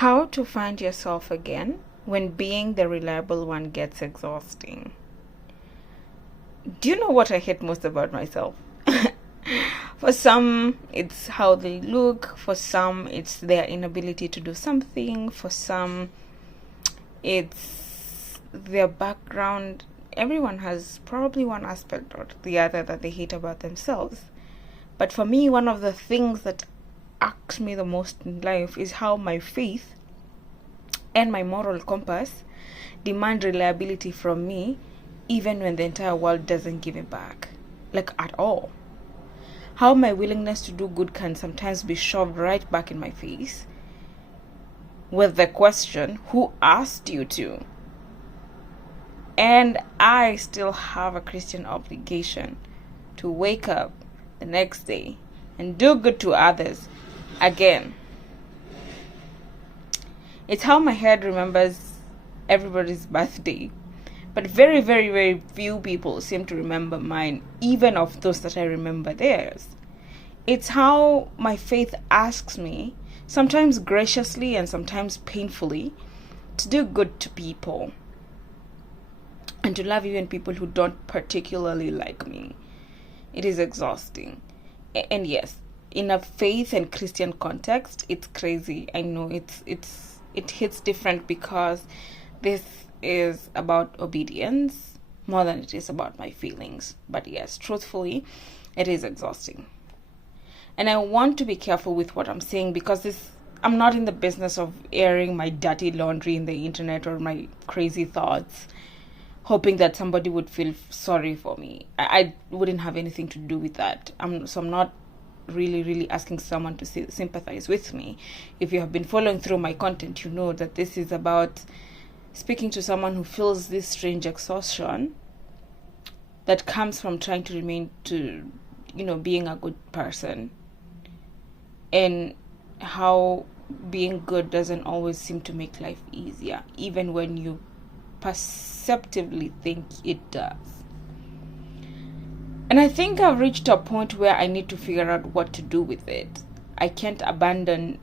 How to find yourself again when being the reliable one gets exhausting. Do you know what I hate most about myself? For some, it's how they look. For some, it's their inability to do something. For some, it's their background. Everyone has probably one aspect or the other that they hate about themselves. But for me, one of the things that irks me the most in life is how my faith and my moral compass demand reliability from me, even when the entire world doesn't give it back. Like, at all. How my willingness to do good can sometimes be shoved right back in my face with the question, who asked you to? And I still have a Christian obligation to wake up the next day and do good to others again. It's how my head remembers everybody's birthday, but very, very, very few people seem to remember mine, even of those that I remember theirs. It's how my faith asks me, sometimes graciously and sometimes painfully, to do good to people and to love even people who don't particularly like me. It is exhausting. And yes, in a faith and Christian context, it's crazy. I know it hits different because this is about obedience more than it is about my feelings. But yes, truthfully, it is exhausting. And I want to be careful with what I'm saying because I'm not in the business of airing my dirty laundry in the internet or my crazy thoughts, hoping that somebody would feel sorry for me. I wouldn't have anything to do with that. I'm not really asking someone to sympathize with me. If you have been following through my content, you know that this is about speaking to someone who feels this strange exhaustion that comes from trying to remain to, being a good person, and how being good doesn't always seem to make life easier, even when you perceptively think it does. And I think I've reached a point where I need to figure out what to do with it. I can't abandon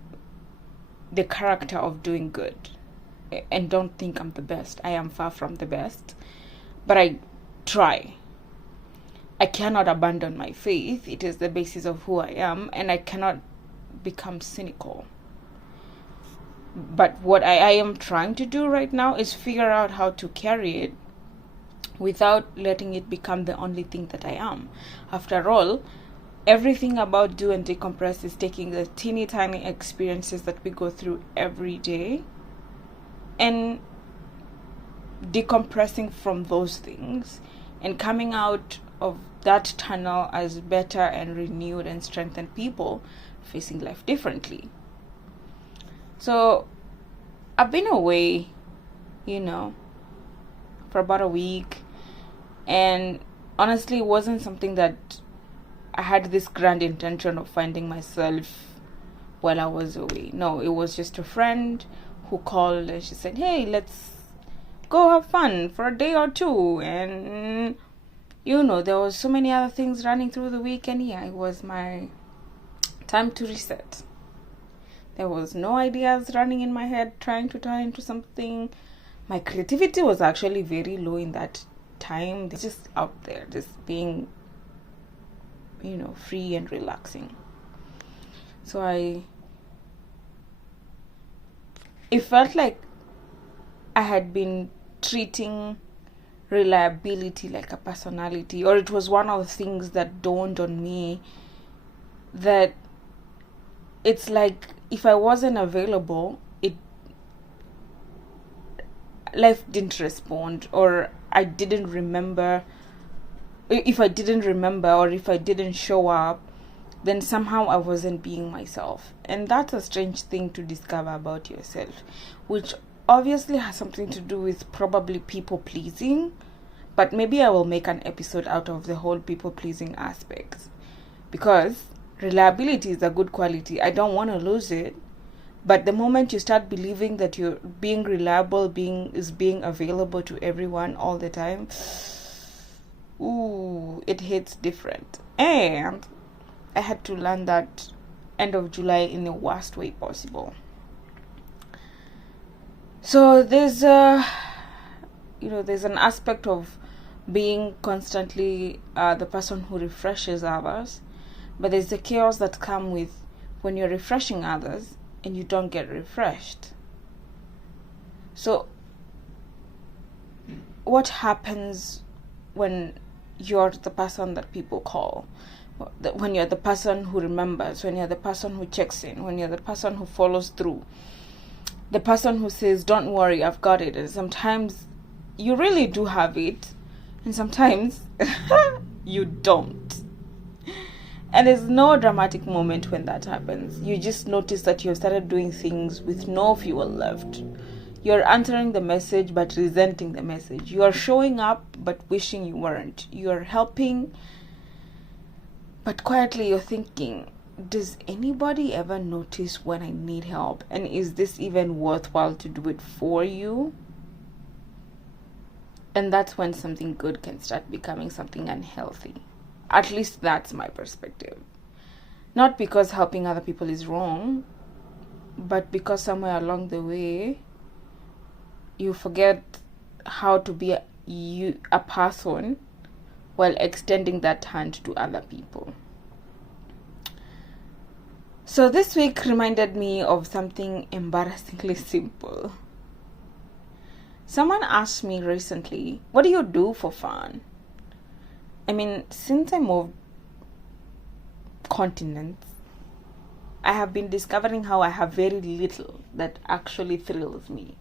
the character of doing good and don't think I'm the best. I am far from the best, but I try. I cannot abandon my faith. It is the basis of who I am, and I cannot become cynical. But what I am trying to do right now is figure out how to carry it without letting it become the only thing that I am. After all, everything about Do and Decompress is taking the teeny tiny experiences that we go through every day and decompressing from those things and coming out of that tunnel as better and renewed and strengthened people facing life differently. So I've been away, for about a week, and honestly, it wasn't something that I had this grand intention of finding myself while I was away. No, it was just a friend who called and she said, hey, let's go have fun for a day or two. And, there was so many other things running through the week, and it was my time to reset. There was no ideas running in my head trying to turn into something. My creativity was actually very low in that time. It's just out there, just being, free and relaxing. So it felt like I had been treating reliability like a personality, or it was one of the things that dawned on me that it's like if I wasn't available, life didn't respond, or I didn't remember. If I didn't remember or if I didn't show up, then somehow I wasn't being myself. And that's a strange thing to discover about yourself, which obviously has something to do with probably people pleasing, but maybe I will make an episode out of the whole people pleasing aspect, because reliability is a good quality. I don't want to lose it. But the moment you start believing that you're being reliable, being available to everyone all the time, it hits different. And I had to learn that end of July in the worst way possible. So there's there's an aspect of being constantly the person who refreshes others, but there's the chaos that come with when you're refreshing others and you don't get refreshed. So what happens when you're the person that people call, when you're the person who remembers, when you're the person who checks in, when you're the person who follows through, the person who says, don't worry, I've got it? And sometimes you really do have it, and sometimes you don't. And there's no dramatic moment when that happens. You just notice that you've started doing things with no fuel left. You're answering the message but resenting the message. You are showing up but wishing you weren't. You're helping, but quietly you're thinking, does anybody ever notice when I need help? And is this even worthwhile to do it for you? And that's when something good can start becoming something unhealthy. At least that's my perspective. Not because helping other people is wrong, but because somewhere along the way, you forget how to be a person while extending that hand to other people. So this week reminded me of something embarrassingly simple. Someone asked me recently, what do you do for fun? I mean, since I moved continents, I have been discovering how I have very little that actually thrills me.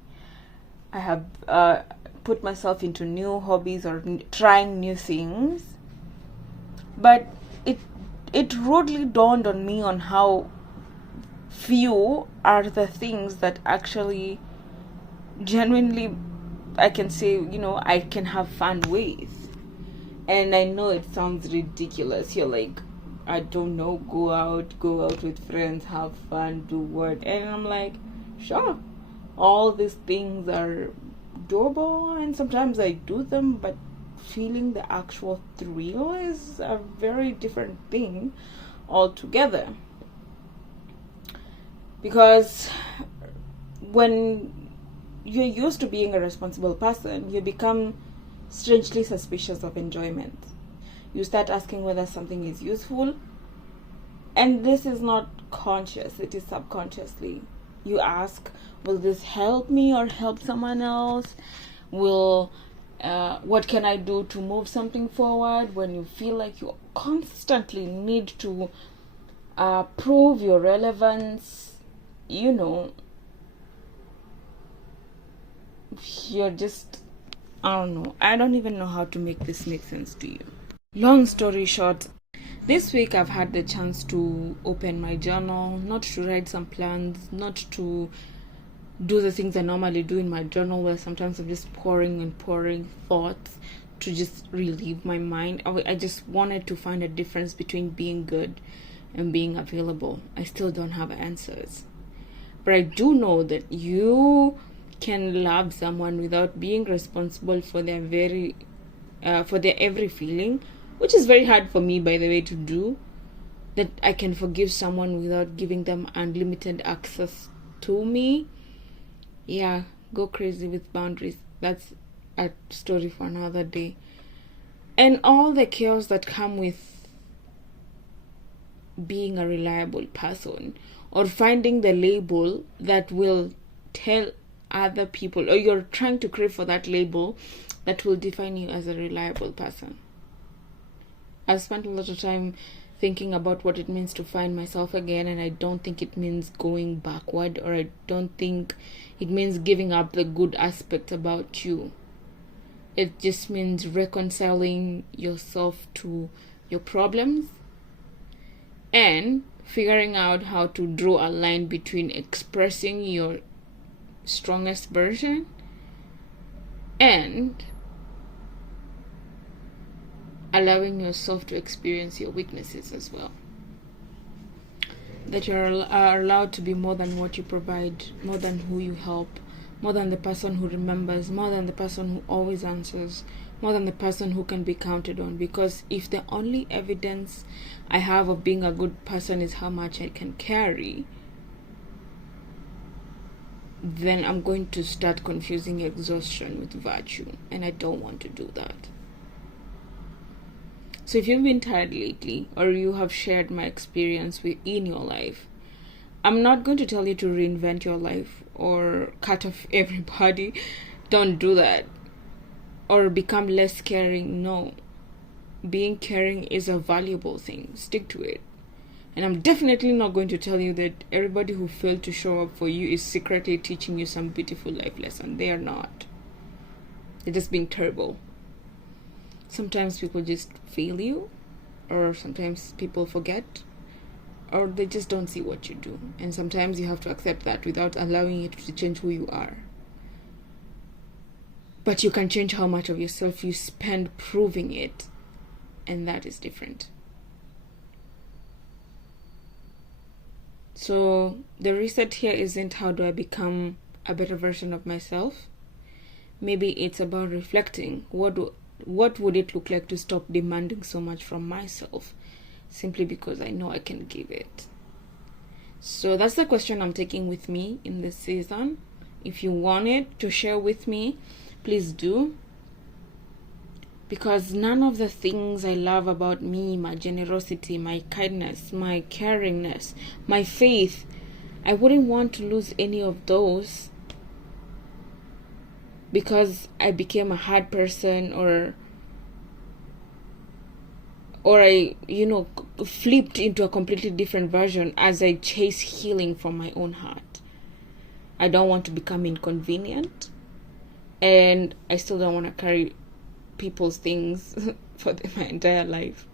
I have put myself into new hobbies or trying new things, but it rudely dawned on me on how few are the things that actually genuinely I can say, I can have fun with. And I know it sounds ridiculous. You're like, I don't know, go out with friends, have fun, do what? And I'm like, sure, all these things are doable, and sometimes I do them, but feeling the actual thrill is a very different thing altogether. Because when you're used to being a responsible person, you become strangely suspicious of enjoyment. You start asking whether something is useful, and this is not conscious, it is subconsciously. You ask, will this help me or help someone else? What can I do to move something forward? When you feel like you constantly need to prove your relevance, you're just, I don't know. I don't even know how to make this make sense to you. Long story short, this week I've had the chance to open my journal, not to write some plans, not to do the things I normally do in my journal, where sometimes I'm just pouring thoughts to just relieve my mind. I just wanted to find a difference between being good and being available. I still don't have answers. But I do know that you can love someone without being responsible for their every feeling, which is very hard for me, by the way, to do. That I can forgive someone without giving them unlimited access to me. Yeah, go crazy with boundaries. That's a story for another day. And all the chaos that come with being a reliable person, or finding the label that will tell other people, or you're trying to crave for that label that will define you as a reliable person. I've spent a lot of time thinking about what it means to find myself again, and I don't think it means going backward, or I don't think it means giving up the good aspects about you. It just means reconciling yourself to your problems and figuring out how to draw a line between expressing your strongest version and allowing yourself to experience your weaknesses as well. That you are allowed to be more than what you provide, more than who you help, more than the person who remembers, more than the person who always answers, more than the person who can be counted on. Because if the only evidence I have of being a good person is how much I can carry, then I'm going to start confusing exhaustion with virtue, and I don't want to do that. So if you've been tired lately, or you have shared my experience in your life, I'm not going to tell you to reinvent your life or cut off everybody. Don't do that. Or become less caring. No. Being caring is a valuable thing. Stick to it. And I'm definitely not going to tell you that everybody who failed to show up for you is secretly teaching you some beautiful life lesson. They are not. They're just being terrible. Sometimes people just fail you, or sometimes people forget, or they just don't see what you do. And sometimes you have to accept that without allowing it to change who you are. But you can change how much of yourself you spend proving it, and that is different. So the reset here isn't how do I become a better version of myself. Maybe it's about reflecting. What would it look like to stop demanding so much from myself simply because I know I can give it? So that's the question I'm taking with me in this season. If you wanted to share with me, please do. Because none of the things I love about me, my generosity, my kindness, my caringness, my faith, I wouldn't want to lose any of those because I became a hard person, or I, flipped into a completely different version as I chase healing from my own heart. I don't want to become inconvenient, and I still don't want to carry people's things for my entire life.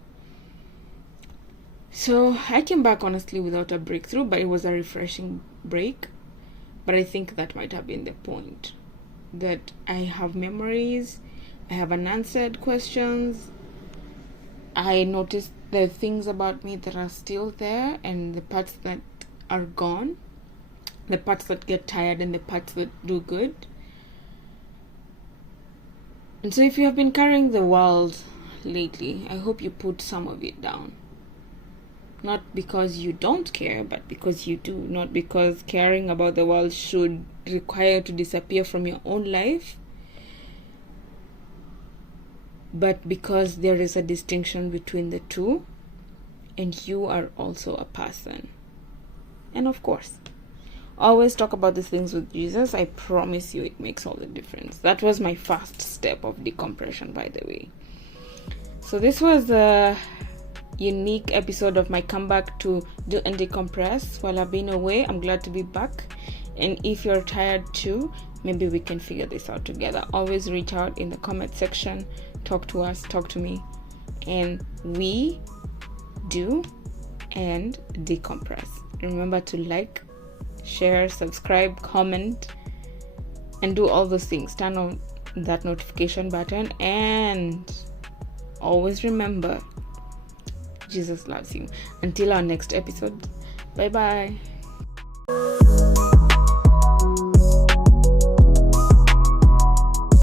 So I came back honestly without a breakthrough, but it was a refreshing break. But I think that might have been the point. That I have memories, I have unanswered questions, I noticed the things about me that are still there, and the parts that are gone, the parts that get tired and the parts that do good. And so if you have been carrying the world lately, I hope you put some of it down. Not because you don't care, but because you do. Not because caring about the world should require you to disappear from your own life, but because there is a distinction between the two, and you are also a person. And of course, always talk about these things with Jesus. I promise you it makes all the difference. That was my first step of decompression, by the way. So this was a unique episode of my comeback to do and decompress while I've been away. I'm glad to be back. And if you're tired too, maybe we can figure this out together. Always reach out in the comment section. Talk to us, talk to me. And we do and decompress. Remember to like, share, subscribe, comment, and do all those things. Turn on that notification button, and always remember, Jesus loves you. Until our next episode, bye bye.